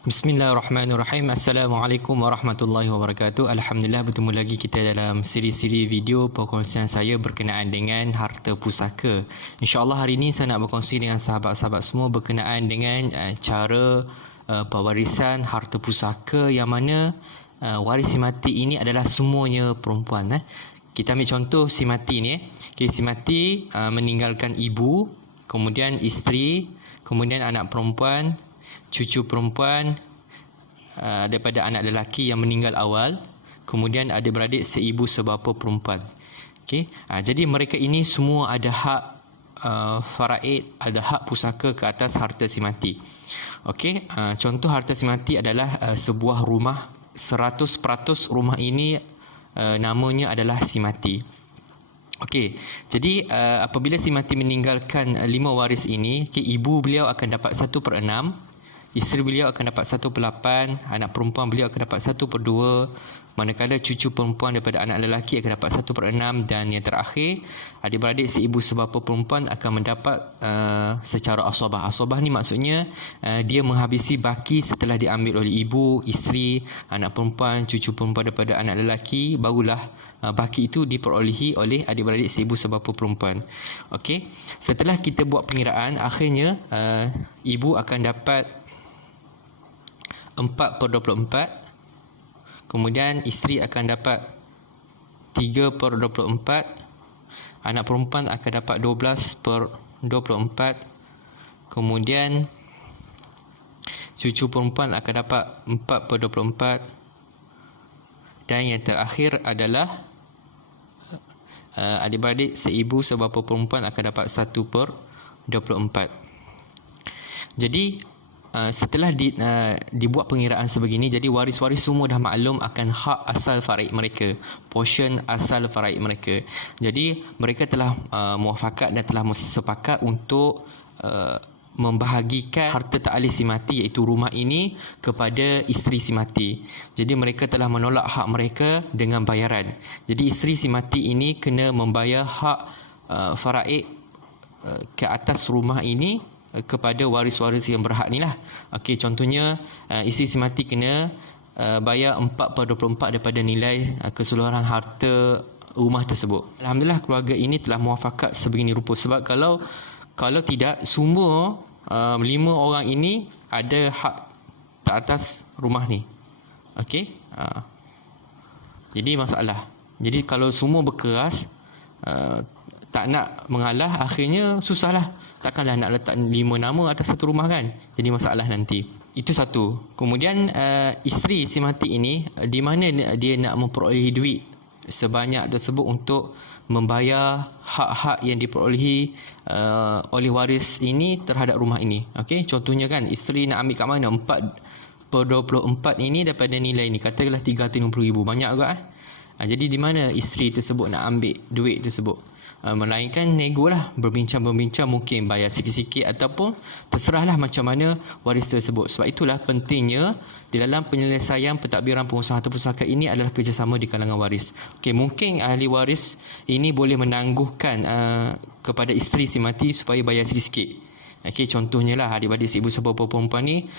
Bismillahirrahmanirrahim. Assalamualaikum warahmatullahi wabarakatuh. Alhamdulillah, bertemu lagi kita dalam siri-siri video perkongsian saya berkenaan dengan harta pusaka. InsyaAllah hari ini saya nak berkongsi dengan sahabat-sahabat semua berkenaan dengan cara pewarisan harta pusaka, yang mana waris si mati ini adalah semuanya perempuan. Kita ambil contoh si mati ni. Si mati meninggalkan ibu, kemudian isteri, kemudian anak perempuan, cucu perempuan, daripada anak lelaki yang meninggal awal, kemudian adik-beradik seibu sebapa perempuan. Jadi mereka ini semua ada hak faraid, ada hak pusaka ke atas harta si mati. Contoh harta si mati adalah sebuah rumah, 100% rumah ini namanya adalah si mati. Jadi apabila si mati meninggalkan 5 waris ini, ibu beliau akan dapat 1/6, isteri beliau akan dapat 1/8, anak perempuan beliau akan dapat 1/2, manakala cucu perempuan daripada anak lelaki akan dapat 1/6, dan yang terakhir, adik-beradik seibu sebapa perempuan akan mendapat secara asabah. Asabah ni maksudnya dia menghabisi baki setelah diambil oleh ibu, isteri, anak perempuan, cucu perempuan daripada anak lelaki, barulah baki itu diperolehi oleh adik-beradik seibu sebapa perempuan. Setelah kita buat pengiraan, akhirnya ibu akan dapat 4/24, kemudian isteri akan dapat 3/24, anak perempuan akan dapat 12/24, kemudian cucu perempuan akan dapat 4/24, dan yang terakhir adalah adik-beradik seibu sebapa perempuan akan dapat 1/24. Jadi setelah dibuat pengiraan sebegini, jadi waris-waris semua dah maklum akan hak asal faraid mereka, portion asal faraid mereka. Jadi mereka telah muafakat dan telah sepakat untuk membahagikan harta ta'ali si mati, iaitu rumah ini, kepada isteri si mati. Jadi mereka telah menolak hak mereka dengan bayaran. Jadi isteri si mati ini kena membayar hak faraid ke atas rumah ini kepada waris-waris yang berhak ni lah. Contohnya isteri si mati kena bayar 4/24 daripada nilai keseluruhan harta rumah tersebut. Alhamdulillah, keluarga ini telah muafakat sebegini rupa. Sebab kalau tidak, semua 5 orang ini ada hak ke atas rumah ni. Jadi masalah. Jadi kalau semua berkeras, tak nak mengalah, akhirnya susahlah. Takkanlah nak letak 5 nama atas satu rumah kan? Jadi masalah nanti. Itu satu. Kemudian isteri si mati ini, di mana dia nak memperolehi duit sebanyak tersebut untuk membayar hak-hak yang diperolehi oleh waris ini terhadap rumah ini. Contohnya kan, isteri nak ambil kat mana? 4/24 ini daripada nilai ini, katakanlah 350,000. Banyak juga jadi di mana isteri tersebut nak ambil duit tersebut? Melainkan nego lah, berbincang-berbincang, mungkin bayar sikit-sikit ataupun terserahlah macam mana waris tersebut. Sebab itulah pentingnya di dalam penyelesaian pentadbiran pengusaha harta pusaka ini adalah kerjasama di kalangan waris. Mungkin ahli waris ini boleh menangguhkan kepada isteri si mati supaya bayar sikit-sikit. Contohnya lah, adik-adik seibu sebapa perempuan ni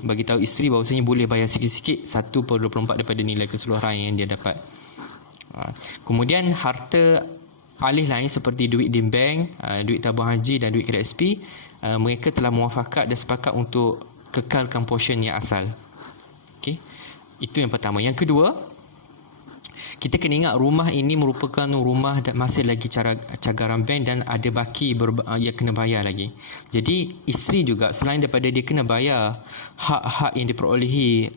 bagi tahu isteri bahawasanya boleh bayar sikit-sikit 1/24 daripada nilai keseluruhan yang dia dapat. Kemudian harta alih lain seperti duit di bank, duit tabung haji dan duit KSP, mereka telah muafakat dan sepakat untuk kekalkan portion yang asal. Itu yang pertama. Yang kedua, kita kena ingat rumah ini merupakan rumah dan masih lagi cagaran bank dan ada baki yang kena bayar lagi. Jadi isteri juga, selain daripada dia kena bayar hak-hak yang diperolehi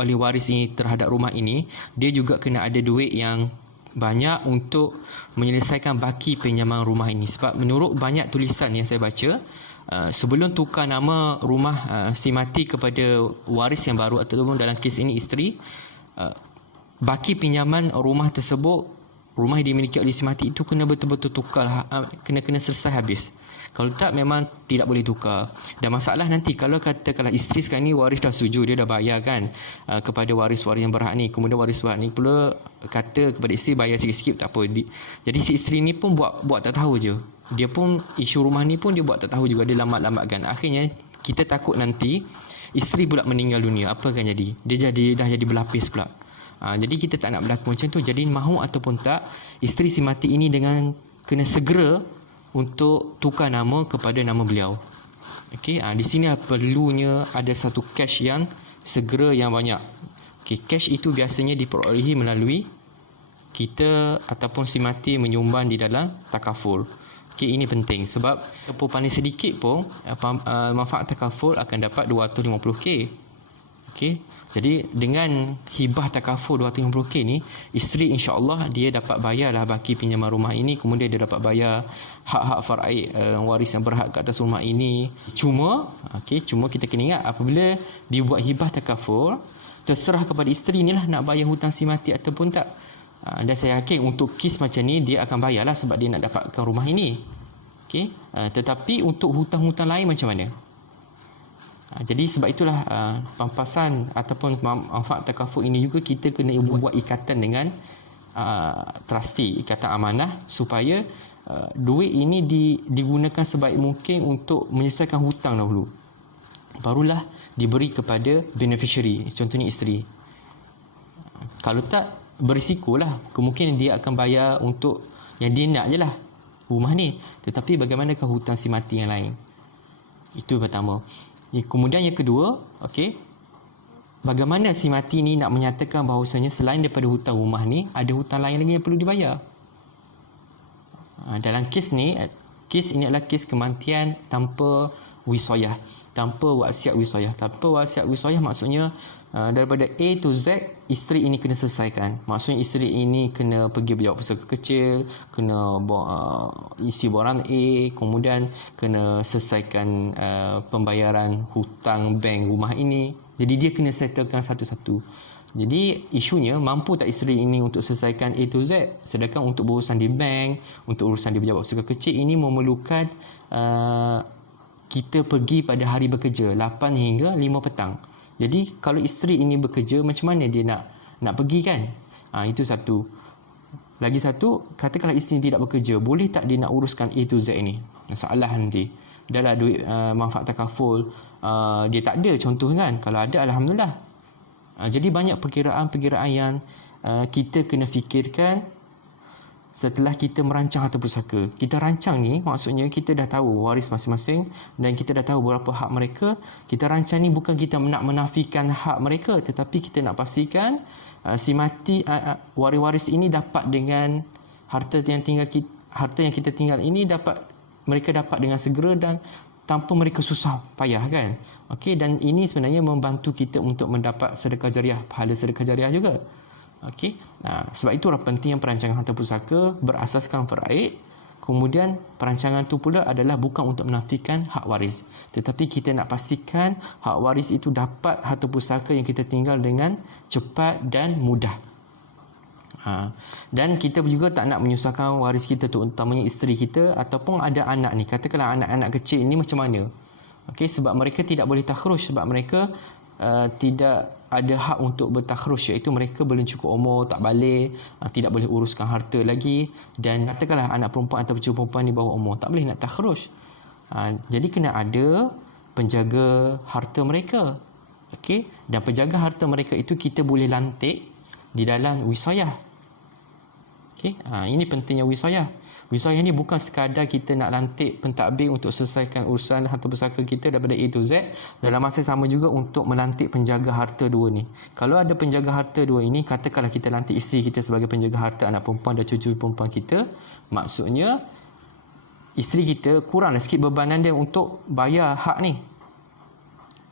oleh waris ini terhadap rumah ini, dia juga kena ada duit yang banyak untuk menyelesaikan baki pinjaman rumah ini. Sebab menurut banyak tulisan yang saya baca, sebelum tukar nama rumah si mati kepada waris yang baru, ataupun dalam kes ini isteri, baki pinjaman rumah tersebut, rumah yang dimiliki oleh si mati itu kena betul-betul tukar, kena selesai habis. Kalau tak, memang tidak boleh tukar. Dan masalah nanti kalau katakanlah isteri sekarang ni waris dah setuju, dia dah bayar kan kepada waris-waris yang berhak ni, kemudian waris berhak ni pula kata kepada isteri bayar sikit-sikit, tak apa. Jadi si isteri ni pun buat tak tahu je. Dia pun isu rumah ni pun dia buat tak tahu juga, dia lambat-lambatkan. Akhirnya kita takut nanti isteri pula meninggal dunia, apa akan jadi? Dia dah jadi berlapis pula. Jadi kita tak nak berlaku macam tu. Jadi mahu ataupun tak, isteri si mati ini dengan kena segera untuk tukar nama kepada nama beliau. Okey, di sini perlunya ada satu cash yang segera yang banyak. Okey, cash itu biasanya diperolehi melalui kita ataupun si mati menyumbang di dalam takaful. Okey, ini penting sebab paling sedikit pun manfaat takaful akan dapat 250k. Okey, jadi dengan hibah takaful 250k ni, isteri insya-Allah dia dapat bayarlah baki pinjaman rumah ini, kemudian dia dapat bayar hak-hak faraid waris yang berhak ke atas rumah ini. Cuma kita kena ingat apabila dibuat hibah takaful, terserah kepada isteri inilah nak bayar hutang si mati ataupun tak. Dan saya yakin untuk kes macam ni dia akan bayarlah sebab dia nak dapatkan rumah ini. Okey, tetapi untuk hutang-hutang lain macam mana? Jadi sebab itulah pampasan ataupun manfaat takaful ini juga kita kena buat ikatan dengan trustee, ikatan amanah, supaya duit ini digunakan sebaik mungkin untuk menyelesaikan hutang dahulu. Barulah diberi kepada beneficiary, contohnya isteri. Kalau tak, berisikolah, kemungkinan dia akan bayar untuk yang dia nak je lah, rumah ni. Tetapi bagaimanakah hutang si mati yang lain? Itu pertama. Kemudian yang kedua, bagaimana si mati ni nak menyatakan bahawasanya selain daripada hutang rumah ni, ada hutang lain lagi yang perlu dibayar. Dalam kes ni adalah kes kematian tanpa wisayah, tanpa wasiat wisayah. Tanpa wasiat wisayah maksudnya daripada A to Z, isteri ini kena selesaikan. Maksudnya isteri ini kena pergi berjawab pusaka kecil, kena isi borang A, kemudian kena selesaikan pembayaran hutang bank rumah ini. Jadi dia kena settlekan satu-satu. Jadi isunya, mampu tak isteri ini untuk selesaikan A to Z? Sedangkan untuk berurusan di bank, untuk urusan di berjawab pusaka kecil, ini memerlukan kita pergi pada hari bekerja 8 hingga 5 petang. Jadi kalau isteri ini bekerja, macam mana dia nak pergi kan? Itu satu. Lagi satu, katakanlah isteri tidak bekerja, boleh tak dia nak uruskan A to Z ini? Masalah nanti. Dahlah duit manfaat takaful dia tak ada, contoh kan? Kalau ada, alhamdulillah. Jadi banyak perkiraan-perkiraan yang kita kena fikirkan setelah kita merancang harta pusaka. Kita rancang ni maksudnya kita dah tahu waris masing-masing dan kita dah tahu berapa hak mereka. Kita rancang ni bukan kita nak menafikan hak mereka, tetapi kita nak pastikan si mati, waris-waris ini dapat dengan harta yang kita tinggal ini, mereka dapat dengan segera dan tanpa mereka susah payah kan. Okey, dan ini sebenarnya membantu kita untuk mendapat sedekah jariah, pahala sedekah jariah juga. Okey. Sebab itulah pentingnya perancangan harta pusaka berasaskan faraid. Kemudian perancangan tu pula adalah bukan untuk menafikan hak waris, tetapi kita nak pastikan hak waris itu dapat harta pusaka yang kita tinggal dengan cepat dan mudah. Dan kita juga tak nak menyusahkan waris kita tu, utamanya isteri kita ataupun ada anak ni. Katakanlah anak-anak kecil ni macam mana? Okey, sebab mereka tidak boleh takhruj, sebab mereka tidak ada hak untuk bertakhruj, iaitu mereka belum cukup umur, tak balik, tidak boleh uruskan harta lagi. Dan katakanlah anak perempuan atau cucu perempuan di bawah umur, tak boleh nak takhruj. Jadi kena ada penjaga harta mereka. Okey, dan penjaga harta mereka itu kita boleh lantik di dalam wisayah. Okey, ini pentingnya wisayah. Wisayah ni bukan sekadar kita nak lantik pentadbir untuk selesaikan urusan harta pusaka kita daripada A to Z. Dalam masa sama juga untuk melantik penjaga harta dua ni. Kalau ada penjaga harta dua ini, katakanlah kita lantik isteri kita sebagai penjaga harta anak perempuan dan cucu perempuan kita, maksudnya isteri kita kuranglah sikit bebanan dia untuk bayar hak ni.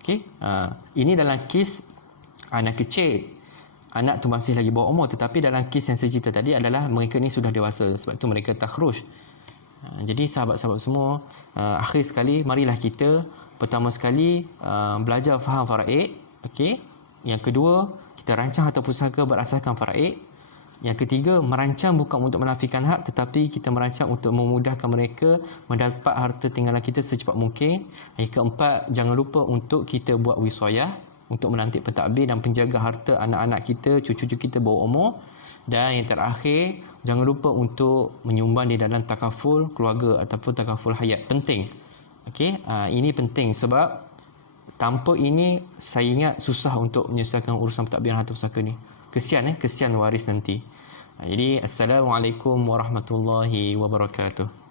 Okey, ini dalam kes anak kecil. Anak tu masih lagi bawah umur, tetapi dalam kes yang saya cerita tadi adalah mereka ni sudah dewasa, sebab tu mereka takhruj. Jadi sahabat-sahabat semua, akhir sekali marilah kita pertama sekali belajar faham faraid. Okey. Yang kedua, kita rancang harta pusaka berasaskan faraid. Yang ketiga, merancang bukan untuk menafikan hak, tetapi kita merancang untuk memudahkan mereka mendapat harta tinggalan kita secepat mungkin. Yang keempat, jangan lupa untuk kita buat wisayah untuk melantik pentadbir dan penjaga harta anak-anak kita, cucu-cucu kita bawah umur. Dan yang terakhir, jangan lupa untuk menyumbang di dalam takaful keluarga ataupun takaful hayat. Penting. Okey, ini penting sebab Tanpa ini, saya ingat susah untuk menyelesaikan urusan pentadbiran harta pusaka ni. Kesian waris nanti. Jadi, Assalamualaikum warahmatullahi wabarakatuh.